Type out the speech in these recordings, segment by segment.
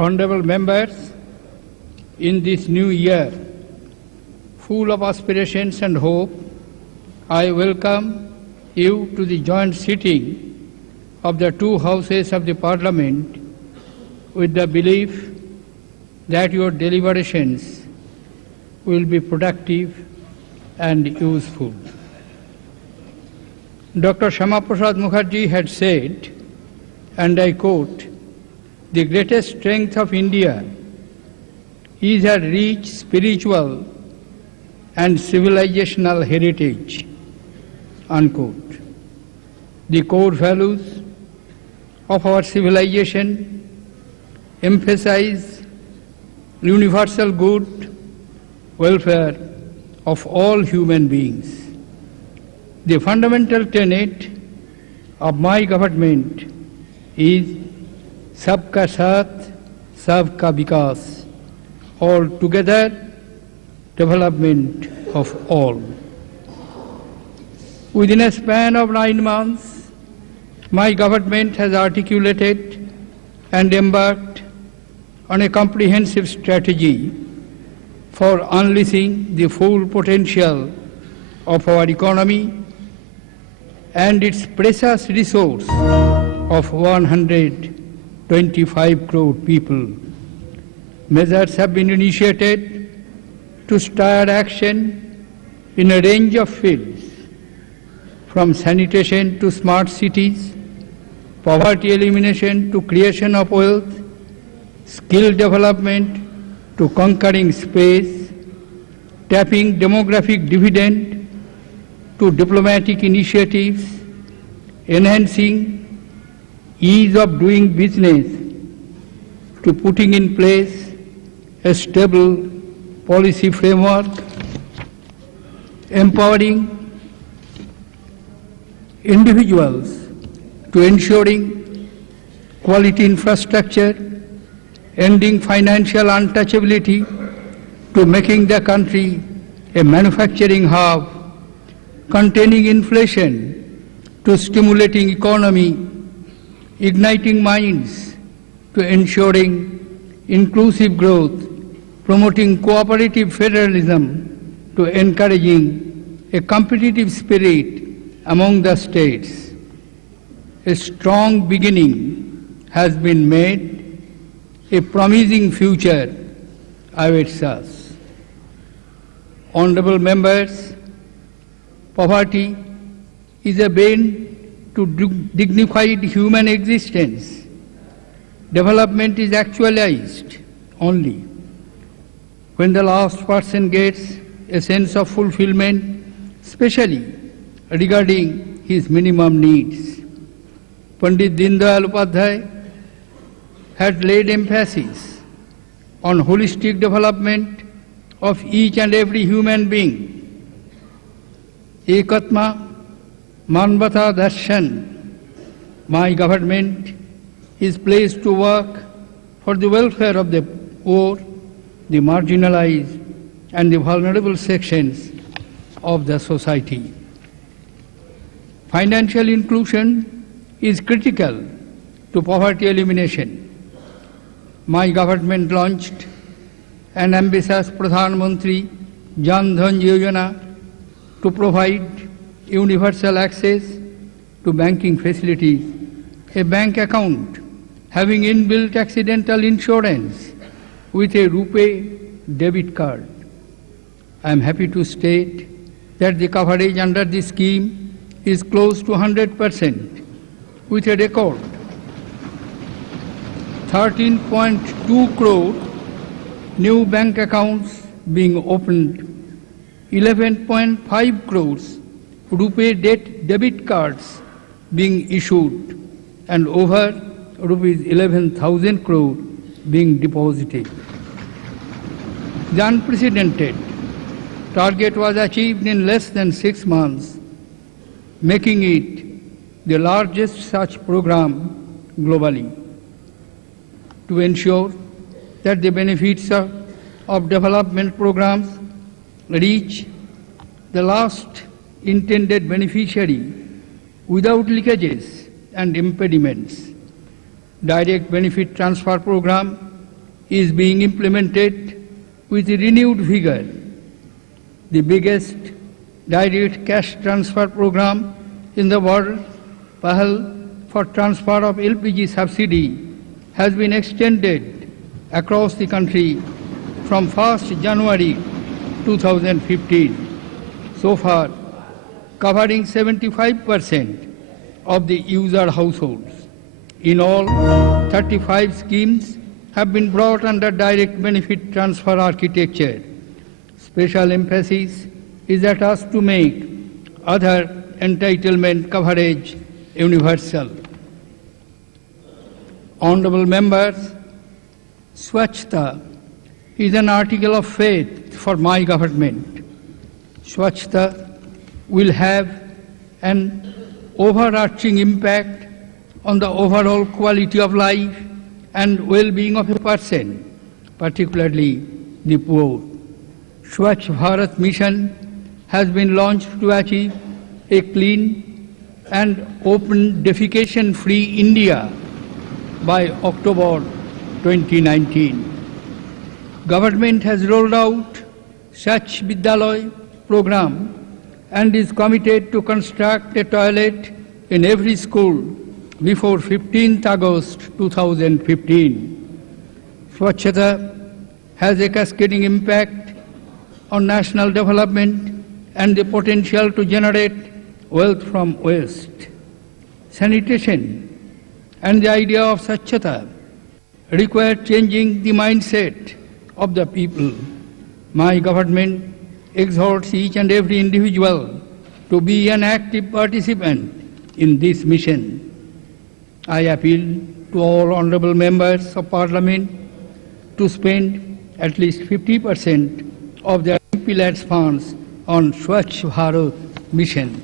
Honorable members, in this new year, full of aspirations and hope, I welcome you to the joint sitting of the two houses of the Parliament with the belief that your deliberations will be productive and useful. Dr. Shyama Prasad Mukherjee had said, and I quote, "The greatest strength of India is her rich spiritual and civilizational heritage," unquote. The core values of our civilization emphasize universal good, welfare of all human beings. The fundamental tenet of my government is Sabka Saath, Sabka Vikas, all together development of all. Within a span of 9 months, my government has articulated and embarked on a comprehensive strategy for unleashing the full potential of our economy and its precious resource of 125 crore people. Measures have been initiated to start action in a range of fields, from sanitation to smart cities, poverty elimination to creation of wealth, skill development to conquering space, tapping demographic dividend to diplomatic initiatives, enhancing ease of doing business to putting in place a stable policy framework, empowering individuals to ensuring quality infrastructure, ending financial untouchability, to making the country a manufacturing hub, containing inflation, to stimulating economy, igniting minds, to ensuring inclusive growth, promoting cooperative federalism, to encouraging a competitive spirit among the states. A strong beginning has been made. A promising future awaits us. Honorable members, poverty is a bane to dignified human existence. Development is actualized only when the last person gets a sense of fulfillment, especially regarding his minimum needs. Pandit Deendayal Upadhyay had laid emphasis on holistic development of each and every human being. Ekatma Manvata Darshan, my government is placed to work for the welfare of the poor, the marginalized, and the vulnerable sections of the society. Financial inclusion is critical to poverty elimination. My government launched an ambitious Pradhan Mantri Jan Dhan Yojana to provide universal access to banking facilities, a bank account having inbuilt accidental insurance with a RuPay debit card. I am happy to state that the coverage under this scheme is close to 100%, with a record 13.2 crore new bank accounts being opened, 11.5 crores RuPay debit cards being issued, and over rupees 11,000 crore being deposited. The unprecedented target was achieved in less than 6 months, making it the largest such program globally. To ensure that the benefits of development programs reach the last intended beneficiary without leakages and impediments, direct benefit transfer program is being implemented with renewed vigor. The biggest direct cash transfer program in the world, PAHAL, for transfer of LPG subsidy has been extended across the country from 1st January 2015. So far, covering 75% of the user households. In all, 35 schemes have been brought under direct benefit transfer architecture. Special emphasis is attached to make other entitlement coverage universal. Honorable members, Swachhta is an article of faith for my government. Swachhta will have an overarching impact on the overall quality of life and well-being of a person, particularly the poor. Swachh Bharat mission has been launched to achieve a clean and open defecation-free India by October 2019. Government has rolled out Swachh Vidyalaya program and is committed to construct a toilet in every school before 15th August 2015. Swachhata has a cascading impact on national development and the potential to generate wealth from waste. Sanitation and the idea of Swachhata require changing the mindset of the people. My government exhorts each and every individual to be an active participant in this mission. I appeal to all honorable members of Parliament to spend at least 50% of their MPLADS funds on Swachh Bharat mission.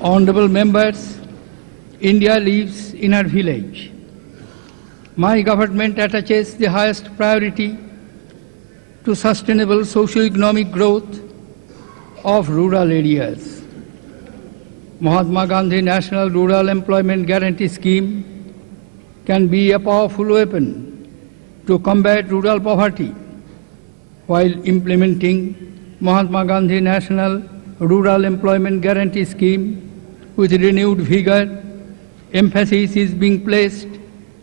Honorable members, India lives in our village. My government attaches the highest priority to sustainable socio-economic growth of rural areas. Mahatma Gandhi National Rural Employment Guarantee Scheme can be a powerful weapon to combat rural poverty. While implementing Mahatma Gandhi National Rural Employment Guarantee Scheme with renewed vigor, emphasis is being placed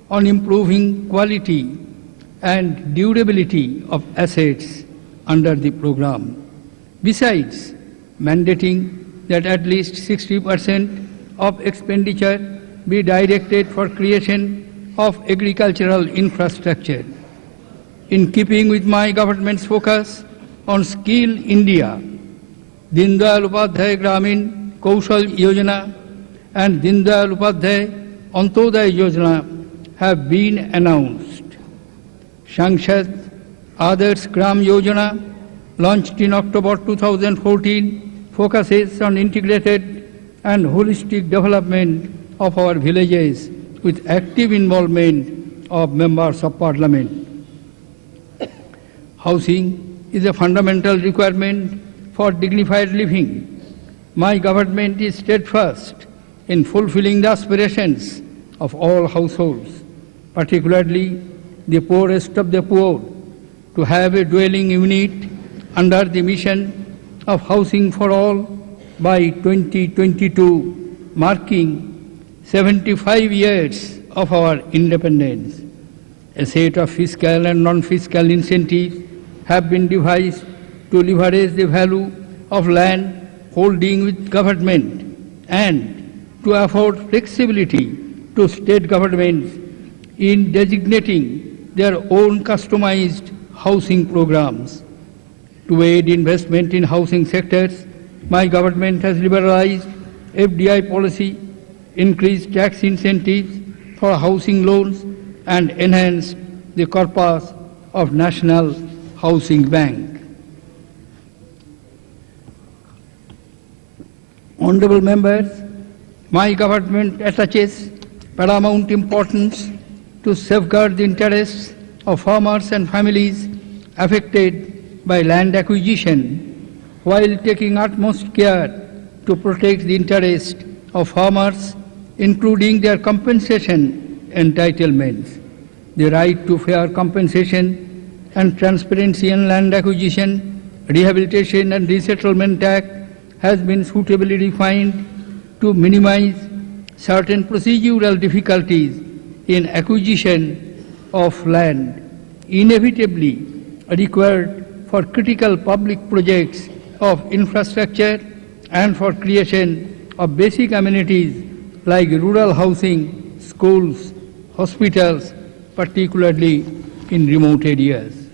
on improving quality and durability of assets under the program. Besides, mandating that at least 60% of expenditure be directed for creation of agricultural infrastructure. In keeping with my government's focus on Skill India, Deen Dayal Upadhyay Gramin Kaushal Yojana and Deen Dayal Upadhyay Antoday Yojana have been announced. Sanshad Adarsh Gram Yojana, launched in October 2014, focuses on integrated and holistic development of our villages with active involvement of members of Parliament. Housing is a fundamental requirement for dignified living. My government is steadfast in fulfilling the aspirations of all households, particularly the poorest of the poor, to have a dwelling unit under the mission of housing for all by 2022, marking 75 years of our independence. A set of fiscal and non-fiscal incentives have been devised to leverage the value of land holding with government and to afford flexibility to state governments in designating their own customized housing programs. To aid investment in housing sectors, my government has liberalized FDI policy, increased tax incentives for housing loans, and enhanced the corpus of National Housing Bank. Honorable members, my government attaches paramount importance to safeguard the interests of farmers and families affected by land acquisition, while taking utmost care to protect the interests of farmers, including their compensation entitlements. the right to fair compensation and transparency in land acquisition, Rehabilitation and Resettlement Act has been suitably defined to minimize certain procedural difficulties in acquisition of land, inevitably required for critical public projects of infrastructure and for creation of basic amenities like rural housing, schools, hospitals, particularly in remote areas.